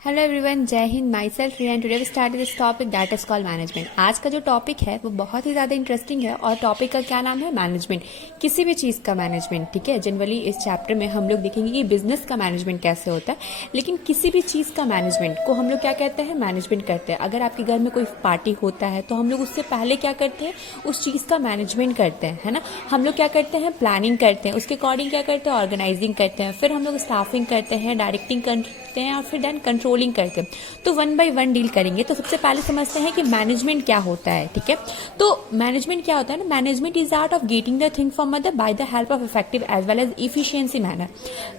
Hello everyone, जय हिंद। Myself Riya and today we start this topic that is called management. आज का जो टॉपिक है वो बहुत ही ज़्यादा इंटरेस्टिंग है और टॉपिक का क्या नाम है? मैनेजमेंट। किसी भी चीज़ का मैनेजमेंट, ठीक है। जनरली इस चैप्टर में हम लोग देखेंगे कि बिजनेस का मैनेजमेंट कैसे होता है, लेकिन किसी भी चीज़ का मैनेजमेंट को हम लोग क्या कहते हैं? मैनेजमेंट करते हैं। अगर आपके घर में कोई पार्टी होता है तो हम लोग उससे पहले क्या करते हैं? उस चीज़ का मैनेजमेंट करते हैं, है ना। हम लोग क्या करते हैं? प्लानिंग करते हैं, उसके अकॉर्डिंग क्या करते हैं? ऑर्गेनाइजिंग करते हैं, फिर हम लोग स्टाफिंग करते हैं, डायरेक्टिंग करते हैं और फिर देन कंट्रोलिंग करते हैं। तो वन बाय वन डील करेंगे। तो सबसे पहले समझते हैं कि मैनेजमेंट क्या होता है, ठीक है। तो मैनेजमेंट क्या होता है ना? Management is art of getting the thing from other by the help of effective as well as efficiency manner.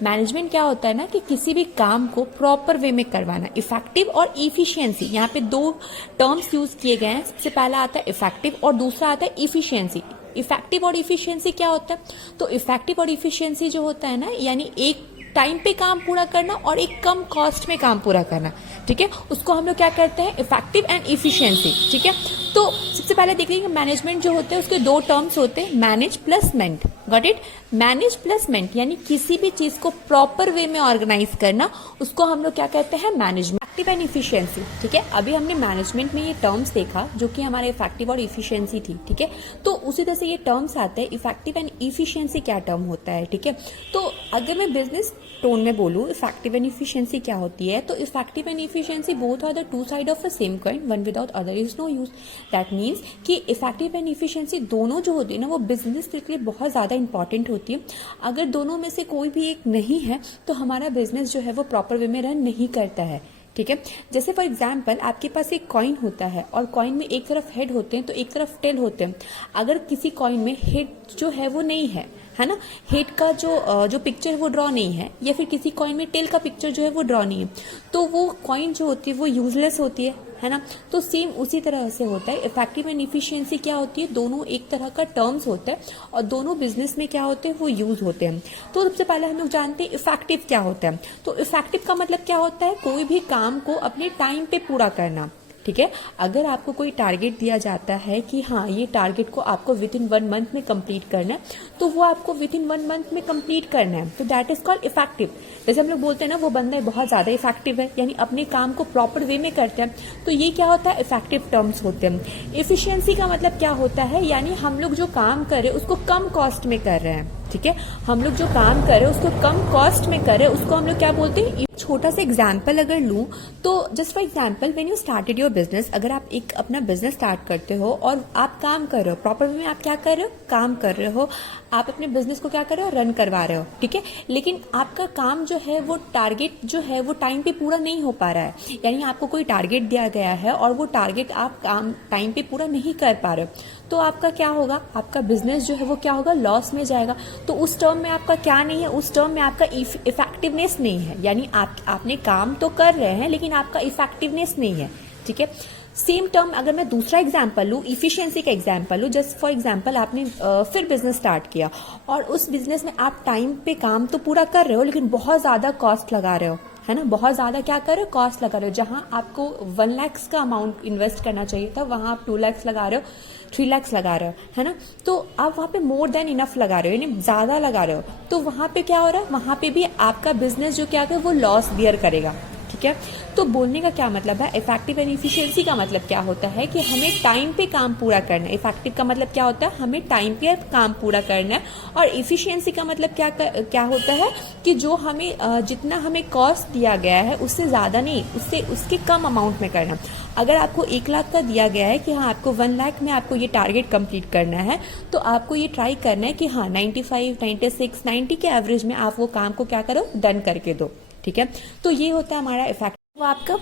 Management क्या होता है ना कि किसी भी काम को प्रॉपर वे में करवाना। इफेक्टिव और इफिशियंसी, यहाँ पे दो टर्म्स यूज किए गए हैं। सबसे पहला आता है इफेक्टिव और दूसरा आता है इफिशियंसी। इफेक्टिव और इफिशियंसी क्या होता है? तो इफेक्टिव और इफिशियंसी जो होता है ना, यानी एक टाइम पे काम पूरा करना और एक कम कॉस्ट में काम पूरा करना, ठीक है, उसको हम लोग क्या करते हैं? इफेक्टिव एंड इफिशियंसी, ठीक है। तो सबसे पहले देख लीजिए, मैनेजमेंट जो होते हैं उसके दो टर्म्स होते हैं, manage plus ment. Got it? Manage plus ment यानी किसी भी चीज को प्रॉपर वे में ऑर्गेनाइज करना, उसको हम लोग क्या कहते हैं? मैनेजमेंट। इफेक्टिव एंड इफिशियंसी, ठीक है। अभी हमने मैनेजमेंट में ये टर्म्स देखा जो कि हमारे इफेक्टिव और इफिशियंसी थी, ठीक है। तो उसी तरह से ये टर्म्स आते हैं, इफेक्टिव एंड इफिशियंसी क्या टर्म होता है, ठीक है। तो अगर मैं बिजनेस टोन में बोलूं इफेक्टिव एंड इफिशियंसी क्या होती है, तो effective and efficiency both are the two side of a same coin, one without other is no use. That means कि इफेक्टिव एंड इफिशियंसी दोनों जो होती है ना, वो बिजनेस के लिए बहुत ज्यादा इंपॉर्टेंट होती है। अगर दोनों में से कोई भी एक नहीं है तो हमारा बिजनेस जो है वो प्रॉपर वे में रन नहीं करता है, ठीक है। जैसे फॉर एग्जाम्पल आपके पास एक कॉइन होता है और कॉइन में एक तरफ हेड होते हैं तो एक तरफ टेल होते हैं। अगर किसी कॉइन में हेड जो है वो नहीं है ना, हेड का जो पिक्चर है वो ड्रॉ नहीं है, या फिर किसी कॉइन में टेल का पिक्चर जो है वो ड्रॉ नहीं है, तो वो कॉइन जो होती है वो यूजलेस होती है ना। तो सेम उसी तरह से होता है। इफेक्टिव एंड इफिशियंसी क्या होती है? दोनों एक तरह का टर्म्स होता है और दोनों बिजनेस में क्या होते हैं? वो यूज होते हैं। तो सबसे पहले हम लोग जानते हैं इफेक्टिव क्या होता है। तो इफेक्टिव का मतलब क्या होता है? कोई भी काम को अपने टाइम पे पूरा करना, ठीक है। अगर आपको कोई टारगेट दिया जाता है कि हाँ ये टारगेट को आपको विद इन 1 मंथ में कंप्लीट करना है, तो वो आपको विद इन 1 मंथ में कंप्लीट करना है, तो दैट इज कॉल्ड इफेक्टिव। जैसे हम लोग बोलते हैं ना, वो बंदा बहुत ज्यादा इफेक्टिव है, यानी अपने काम को प्रॉपर वे में करते हैं, तो ये क्या होता है? इफेक्टिव टर्म्स होते हैं। इफिशियंसी का मतलब क्या होता है? यानी हम लोग जो काम कर रहे हैं उसको कम कॉस्ट में कर रहे हैं, ठीक है। हम लोग जो काम कर रहे हैं उसको कम कॉस्ट में कर रहे हैं, उसको हम लोग क्या बोलते हैं? छोटा सा एग्जाम्पल अगर लूं तो just for example, when you started your business, अगर आप एक अपना बिजनेस स्टार्ट करते हो और आप काम कर रहे हो प्रॉपर वे में, आप क्या कर रहे हो? काम कर रहे हो, आप अपने बिजनेस को क्या कर रहे हो? रन करवा रहे हो, ठीक है। लेकिन आपका काम जो है वो टारगेट जो है वो टाइम पे पूरा नहीं हो पा रहा है, यानी आपको कोई टारगेट दिया गया है और वो टारगेट आप काम टाइम पे पूरा नहीं कर पा रहे हो, तो आपका क्या होगा? आपका बिजनेस जो है वो क्या होगा? लॉस में जाएगा। तो उस टर्म में आपका क्या नहीं है? उस टर्म में आपका इफेक्टिवनेस नहीं है, यानी आपने काम तो कर रहे हैं लेकिन आपका इफेक्टिवनेस नहीं है, ठीक है। सेम टर्म अगर मैं दूसरा एग्जाम्पल लूँ, इफिशियंसी का एग्जाम्पल लूँ, जस्ट फॉर एग्जाम्पल आपने फिर बिजनेस स्टार्ट किया और उस बिजनेस में आप टाइम पे काम तो पूरा कर रहे हो लेकिन बहुत ज्यादा कॉस्ट लगा रहे हो, है ना। बहुत ज्यादा क्या कर रहे हो? कॉस्ट लगा रहे हो। जहां आपको 1 लाख का अमाउंट इन्वेस्ट करना चाहिए था, वहां आप 2 लाख लगा रहे हो, 3 लाख लगा रहे हो, है ना। तो आप वहां पे मोर देन इनफ लगा रहे हो, यानी ज्यादा लगा रहे हो, तो वहां पे क्या हो रहा है? वहां पे भी आपका बिजनेस जो क्या है वो लॉस बियर करेगा, ठीक है। तो बोलने का क्या मतलब है? इफेक्टिव एंड इफिशियंसी का मतलब क्या होता है कि हमें टाइम पे काम पूरा करना है। इफेक्टिव का मतलब क्या होता है? हमें टाइम पे काम पूरा करना है। और इफिशियंसी का मतलब क्या होता है कि जो हमें जितना हमें कॉस्ट दिया गया है उससे ज्यादा नहीं, उसके कम अमाउंट में करना। अगर आपको 1 लाख का दिया गया है कि हाँ आपको 1 लाख में आपको ये टारगेट कंप्लीट करना है, तो आपको ये ट्राई करना है कि हाँ 95, 96, 90 के एवरेज में आप वो काम को क्या करो? डन करके दो, ठीक है। तो ये होता है हमारा इफेक्टिव वो आपका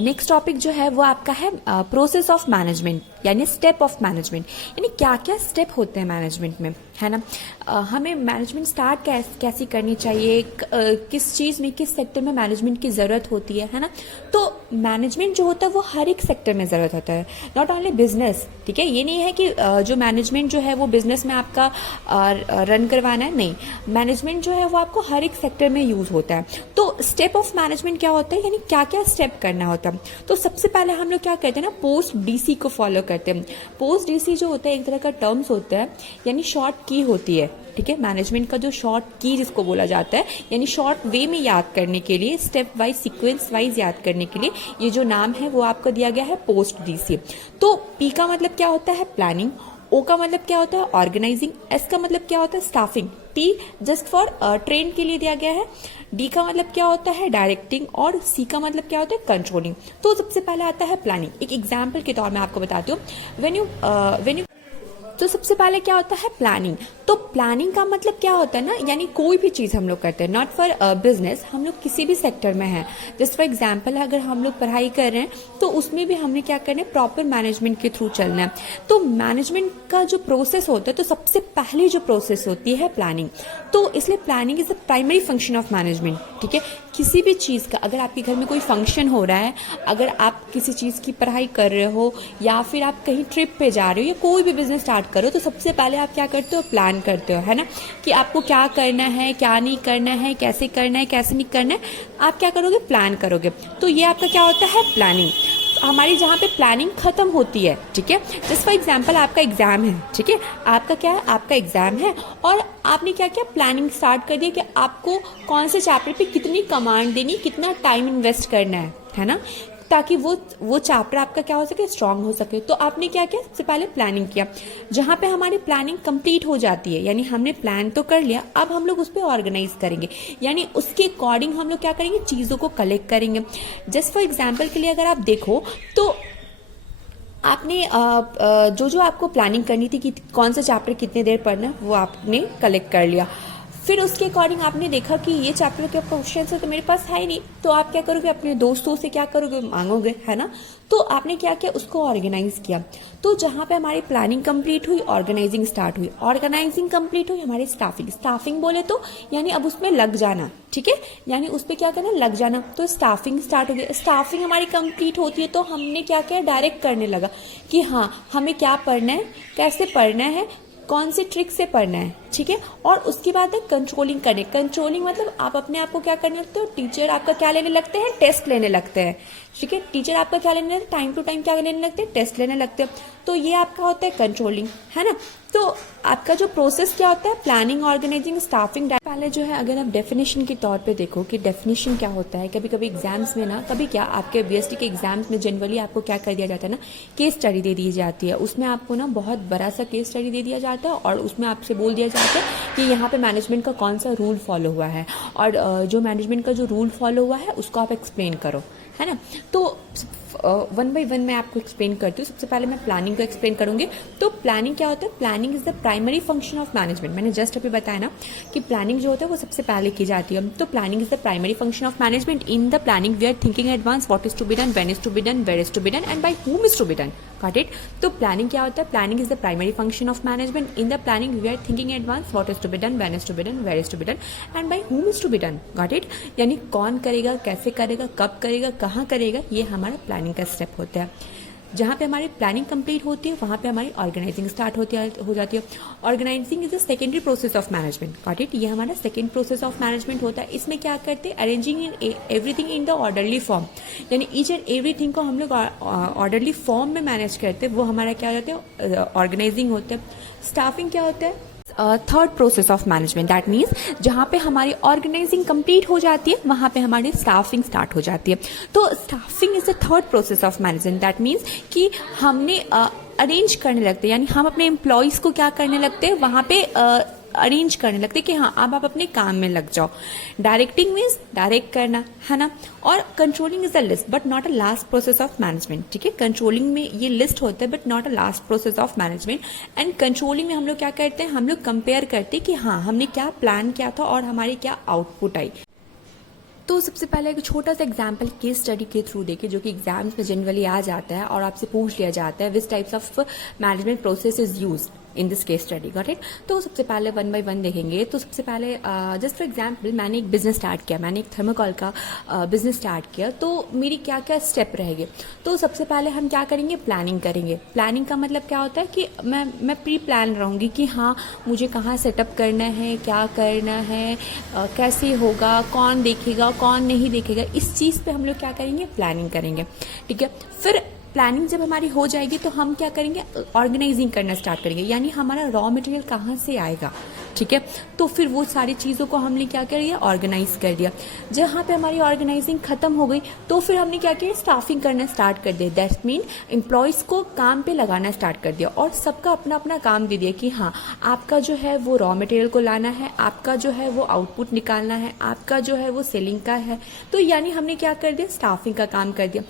नेक्स्ट टॉपिक जो है वो आपका है प्रोसेस ऑफ मैनेजमेंट यानी स्टेप ऑफ मैनेजमेंट, यानी क्या क्या स्टेप होते हैं मैनेजमेंट में, है ना। हमें मैनेजमेंट स्टार्ट कैसी करनी चाहिए, किस चीज़ में, किस सेक्टर में मैनेजमेंट की ज़रूरत होती है ना। तो मैनेजमेंट जो होता है वो हर एक सेक्टर में ज़रूरत होता है, नॉट ओनली बिजनेस, ठीक है। ये नहीं है कि जो मैनेजमेंट जो है वो बिजनेस में आपका रन करवाना है, नहीं। मैनेजमेंट जो है वो आपको हर एक सेक्टर में यूज़ होता है। तो स्टेप ऑफ मैनेजमेंट क्या होता है, यानी क्या क्या स्टेप करना होता है। तो सबसे पहले हम लोग क्या करते हैं ना, पोस्ट डीसी को फॉलो करते हैं। पोस्ट डीसी जो होता है एक तरह का टर्म्स होता है, यानी शॉर्ट की होती है, ठीक है। मैनेजमेंट का जो शॉर्ट की जिसको बोला जाता है, यानी शॉर्ट वे में याद करने के लिए, स्टेप वाइज सीक्वेंस वाइज याद करने के लिए ये जो नाम है वो आपको दिया गया है पोस्ट डीसी। तो पी का मतलब क्या होता है, प्लानिंग। ओ का मतलब क्या होता है, ऑर्गेनाइजिंग। एस का मतलब क्या होता है, staffing. T just for train के लिए दिया गया है। डी का मतलब क्या होता है, डायरेक्टिंग। और सी का मतलब क्या होता है, कंट्रोलिंग। तो सबसे पहले आता है प्लानिंग। एक एग्जाम्पल के तौर में आपको बताती हूँ। व्हेन यू तो सबसे पहले क्या होता है, प्लानिंग। तो प्लानिंग का मतलब क्या होता है ना, यानी कोई भी चीज़ हम लोग करते हैं, नॉट फॉर बिजनेस, हम लोग किसी भी सेक्टर में हैं। जस्ट फॉर एग्जांपल अगर हम लोग पढ़ाई कर रहे हैं तो उसमें भी हमने क्या करना है, प्रॉपर मैनेजमेंट के थ्रू चलना है। तो मैनेजमेंट का जो प्रोसेस होता है, तो सबसे पहली जो प्रोसेस होती है प्लानिंग। तो इसलिए planning is the primary function of management, ठीक है। किसी भी चीज़ का, अगर आपके घर में कोई फंक्शन हो रहा है, अगर आप किसी चीज़ की पढ़ाई कर रहे हो, या फिर आप कहीं ट्रिप पे जा रहे हो, या कोई भी बिजनेस स्टार्ट करो, तो सबसे पहले आप क्या करते हो, प्लान करते हो, है ना, कि आपको क्या करना है, क्या नहीं करना है, कैसे करना है, कैसे नहीं करना है। आप क्या करोगे, प्लान करोगे। तो ये आपका क्या होता है, प्लानिंग। हमारी जहाँ पे प्लानिंग खत्म होती है, ठीक है। जस्ट फॉर एग्जांपल आपका एग्जाम है, ठीक है। आपका क्या है, आपका एग्जाम है, और आपने क्या किया, प्लानिंग स्टार्ट कर दिया कि आपको कौन से चैप्टर पे कितनी कमांड देनी, कितना टाइम इन्वेस्ट करना है ना, ताकि वो चैप्टर आपका क्या हो सके, स्ट्रांग हो सके। तो आपने क्या किया, सबसे पहले प्लानिंग किया। जहाँ पे हमारी प्लानिंग कंप्लीट हो जाती है, यानी हमने प्लान तो कर लिया, अब हम लोग उस पर ऑर्गेनाइज करेंगे, यानी उसके अकॉर्डिंग हम लोग क्या करेंगे, चीज़ों को कलेक्ट करेंगे। जस्ट फॉर एग्जाम्पल के लिए अगर आप देखो तो आपने जो आपको प्लानिंग करनी थी कि कौन सा चैप्टर कितने देर पढ़ना है, वो आपने कलेक्ट कर लिया। फिर उसके अकॉर्डिंग आपने देखा कि ये चैप्टर के क्वेश्चन है तो मेरे पास है ही नहीं, तो आप क्या करोगे, अपने दोस्तों से क्या करोगे, मांगोगे, है ना। तो आपने क्या किया, उसको ऑर्गेनाइज किया। तो जहाँ पे हमारी प्लानिंग कंप्लीट हुई, ऑर्गेनाइजिंग स्टार्ट हुई। ऑर्गेनाइजिंग कंप्लीट हुई, हमारी स्टाफिंग बोले तो यानी अब उसमें लग जाना, ठीक है, यानी उस पर क्या करना, लग जाना। तो स्टाफिंग स्टार्ट हो गई। स्टाफिंग हमारी कंप्लीट होती है तो हमने क्या किया, डायरेक्ट करने लगा कि हाँ हमें क्या पढ़ना है, कैसे पढ़ना है, कौन सी ट्रिक से पढ़ना है, ठीक है। और उसके बाद है कंट्रोलिंग करने। कंट्रोलिंग मतलब आप अपने आप को क्या करने लगते हो, टीचर आपका क्या लेने लगते हैं, टेस्ट लेने लगते हैं, ठीक है। टीचर आपका क्या लेने लगते हैं, टाइम टू टाइम क्या लेने लगते हैं, टेस्ट लेने लगते हैं। तो ये आपका होता है कंट्रोलिंग, है ना। तो आपका जो प्रोसेस क्या होता है, प्लानिंग, ऑर्गेनाइजिंग, स्टाफिंग। पहले जो है अगर आप डेफिनेशन के तौर पे देखो कि डेफिनेशन क्या होता है, कभी कभी एग्जाम्स में ना, कभी क्या आपके बीएसटी के एग्जाम्स में जनरली आपको क्या कर दिया जाता है ना, केस स्टडी दे दी जाती है। उसमें आपको ना बहुत बड़ा सा केस स्टडी दे दिया जाता है और उसमें आपसे बोल दिया जाता है कि यहाँ पे मैनेजमेंट का कौन सा रूल फॉलो हुआ है, और जो मैनेजमेंट का जो रूल फॉलो हुआ है उसको आप एक्सप्लेन करो, है ना। तो वन बाय वन मैं आपको एक्सप्लेन करती हूँ। सबसे पहले मैं प्लानिंग को एक्सप्लेन करूंगी। तो प्लानिंग क्या होता है, planning is the primary function of management. मैंने जस्ट अभी बताया ना कि प्लानिंग जो होता है वो सबसे पहले की जाती है। तो planning is the primary function of management. In the planning we are thinking advance what is to be done, when is to be done, where is to be done and by whom is to be done. Got it? तो planning क्या होता है, planning is the primary function of management. In the planning we are thinking advance what is to be done, when is to be done, where is to be done and by whom is to be done. Got it? यानी कौन करेगा, कैसे करेगा, कब करेगा, कहाँ करेगा, ये हमारा प्लानिंग का स्टेप होता है। जहाँ पे हमारी प्लानिंग कंप्लीट होती है वहाँ पे हमारी ऑर्गेनाइजिंग स्टार्ट हो जाती है। Organizing is the secondary process of management. Got it? ये हमारा सेकेंड प्रोसेस ऑफ मैनेजमेंट होता है। इसमें क्या करते हैं, arranging in everything in the orderly form, यानी ईच एंड एवरीथिंग को हम लोग ऑर्डरली फॉर्म में मैनेज करते हैं, वो हमारा क्या होता है, ऑर्गेनाइजिंग होता है। स्टाफिंग क्या होता है, third process of management. That means जहाँ पे हमारी ऑर्गेनाइजिंग कंप्लीट हो जाती है वहाँ पे हमारी स्टाफिंग स्टार्ट हो जाती है। तो staffing is the third process of management. That means कि हमने अरेंज करने लगते हैं, यानी हम अपने एम्प्लॉयज़ को क्या करने लगते हैं, वहाँ पे अरेंज करने लगते कि हाँ अब आप अपने काम में लग जाओ। डायरेक्टिंग मीन्स डायरेक्ट करना, है ना। और controlling is a list but not a last process of management. ठीक है, कंट्रोलिंग में ये लिस्ट होता है but not a last process of management. And controlling में हम लोग क्या करते हैं, हम लोग कंपेयर करते हैं कि हाँ हमने क्या प्लान किया था और हमारी क्या आउटपुट आई। तो सबसे पहले एक छोटा सा एग्जाम्पल केस स्टडी के थ्रू देखिए, जो कि एग्जाम्स में जनरली आ जाता है और आपसे पूछ लिया जाता है, which types of management process is use in this case study, got it. तो सबसे पहले 1 बाय 1 देखेंगे। तो सबसे पहले जस्ट फॉर एग्जाम्पल मैंने एक बिजनेस स्टार्ट किया, मैंने एक थर्मोकॉल का बिजनेस स्टार्ट किया, तो मेरी क्या क्या स्टेप रहेंगे। तो सबसे पहले हम क्या करेंगे, प्लानिंग करेंगे। प्लानिंग का मतलब क्या होता है कि मैं प्री प्लान रहूँगी कि हाँ मुझे कहाँ सेटअप करना है, क्या करना है, कैसे होगा, कौन देखेगा, कौन नहीं देखेगा, इस चीज़ पे हम लोग क्या करेंगे, प्लानिंग करेंगे, ठीक है। फिर प्लानिंग जब हमारी हो जाएगी तो हम क्या करेंगे, ऑर्गेनाइजिंग करना स्टार्ट करेंगे, यानी हमारा रॉ मटेरियल कहाँ से आएगा, ठीक है। तो फिर वो सारी चीज़ों को हमने क्या कर दिया, ऑर्गेनाइज कर दिया। जहाँ पे हमारी ऑर्गेनाइजिंग खत्म हो गई तो फिर हमने क्या किया, स्टाफिंग करना स्टार्ट कर दिया। दैट मीन एम्प्लॉयज़ को काम पे लगाना स्टार्ट कर दिया और सबका अपना अपना काम दे दिया कि हाँ आपका जो है वो रॉ मटेरियल को लाना है, आपका जो है वो आउटपुट निकालना है, आपका जो है वो सेलिंग का है। तो यानी हमने क्या कर दिया, स्टाफिंग का काम कर दिया।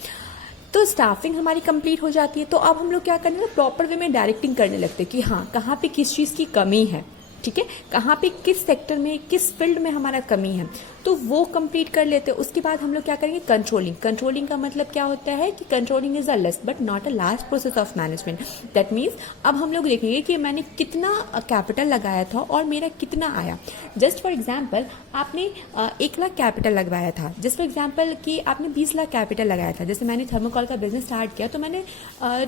तो स्टाफिंग हमारी कंप्लीट हो जाती है। तो अब हम लोग क्या करने लगे, प्रॉपर वे में डायरेक्टिंग करने लगते हैं कि हाँ कहाँ पे किस चीज़ की कमी है, ठीक है, कहाँ पे किस सेक्टर में किस फील्ड में हमारा कमी है, तो वो कंप्लीट कर लेते हैं। उसके बाद हम लोग क्या करेंगे, कंट्रोलिंग। कंट्रोलिंग का मतलब क्या होता है कि controlling is a less but not a last process of management. That means अब हम लोग देखेंगे कि मैंने कितना कैपिटल लगाया था और मेरा कितना आया। जस्ट फॉर एग्जाम्पल आपने 1 लाख कैपिटल लगवाया था, जस्ट फॉर एग्जाम्पल कि आपने 20 लाख कैपिटल लगाया था। जैसे मैंने थर्मोकॉल का बिजनेस स्टार्ट किया तो मैंने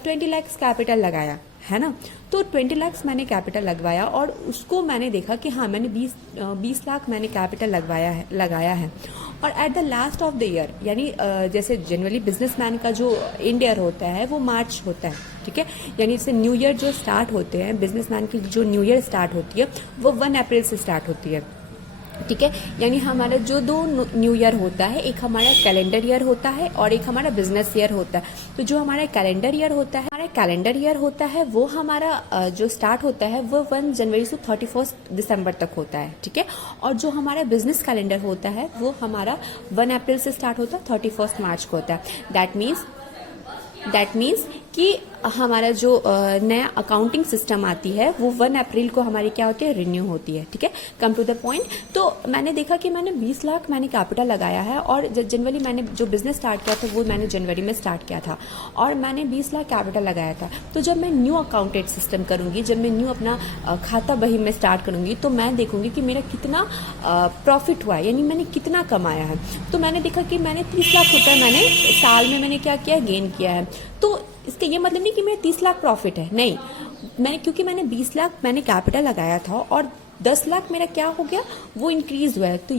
20 लाख कैपिटल लगाया है ना। तो 20 लाख मैंने कैपिटल लगवाया और उसको मैंने देखा कि हाँ मैंने 20 लाख मैंने कैपिटल लगाया है। और at the last of the year, यानी जैसे जनरली बिजनेसमैन का जो एंड ईयर होता है वो मार्च होता है, ठीक है, यानी इससे न्यू ईयर जो स्टार्ट होते हैं, बिजनेसमैन की जो न्यू ईयर स्टार्ट होती है वो 1 अप्रैल से स्टार्ट होती है, ठीक है। यानी हमारा जो 2 न्यू ईयर होता है, एक हमारा कैलेंडर ईयर होता है और एक हमारा बिजनेस ईयर होता है। तो जो हमारा कैलेंडर ईयर होता है वो हमारा जो स्टार्ट होता है वो 1 जनवरी से 31 दिसंबर तक होता है, ठीक है। और जो हमारा बिजनेस कैलेंडर होता है वो हमारा 1 अप्रैल से स्टार्ट होता है, 31 मार्च को होता है। दैट मीन्स कि हमारा जो नया अकाउंटिंग सिस्टम आती है वो 1 अप्रैल को हमारी क्या होती है, रिन्यू होती है, ठीक है। Come to the point. तो मैंने देखा कि मैंने 20 लाख मैंने कैपिटल लगाया है और जनवरी मैंने जो बिजनेस स्टार्ट किया था वो मैंने जनवरी में स्टार्ट किया था और मैंने 20 लाख कैपिटल लगाया था। तो जब मैं न्यू अकाउंटेड सिस्टम करूंगी, जब मैं न्यू अपना खाता बही में स्टार्ट करूंगी तो मैं देखूंगी कि मेरा कितना प्रॉफिट हुआ है, यानी मैंने कितना कमाया है। तो मैंने देखा कि मैंने 30 लाख रुपए मैंने साल में मैंने क्या किया, गेन किया है। तो इसका ये मतलब नहीं कि मेरे 30 लाख प्रॉफिट है, नहीं, क्योंकि मैंने 20 लाख मैंने कैपिटल लगाया था और 10 लाख मेरा क्या हो गया, वो इंक्रीज हुआ है। तो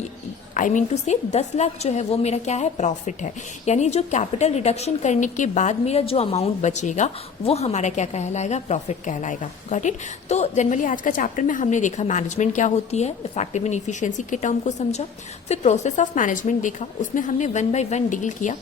आई मीन टू से 10 लाख जो है वो मेरा क्या है, प्रॉफिट है। यानी जो कैपिटल रिडक्शन करने के बाद मेरा जो अमाउंट बचेगा वो हमारा क्या कहलाएगा, प्रॉफिट कहलाएगा, गॉट इट। तो जनरली आज का चैप्टर में हमने देखा मैनेजमेंट क्या होती है, इफेक्टिव एंड इफिशियंसी के टर्म को समझा, फिर प्रोसेस ऑफ मैनेजमेंट देखा, उसमें हमने 1 बाय 1 डील किया।